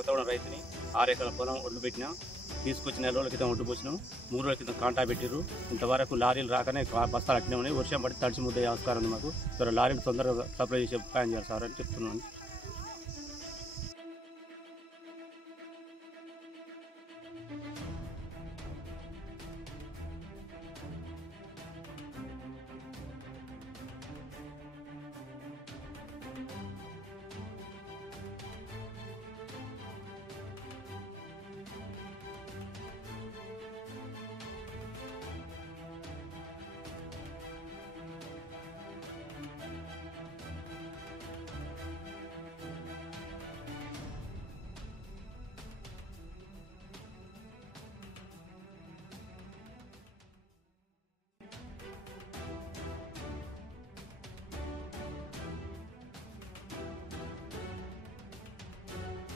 కొత్తగూడెం రైతుని 6 ఎకరాల పొలం ఒడ్లు పెట్టినా తీసుకొచ్చిన 4 రోజుల క్రితం ఒడ్డు పోసినాం 3 రోజుల క్రితం కాంటా పెట్టిర్రు ఇంతవరకు లారీలు రాకనే బస్తాలు అట్టినే ఉన్నాయి వర్షం పడి తడిచి ముద్ద ఆస్కారం ఉంది మాకు లారీలు తొందరగా సప్లై చేసే ప్లాన్ చేయాలి సార్ అని చెప్తున్నాను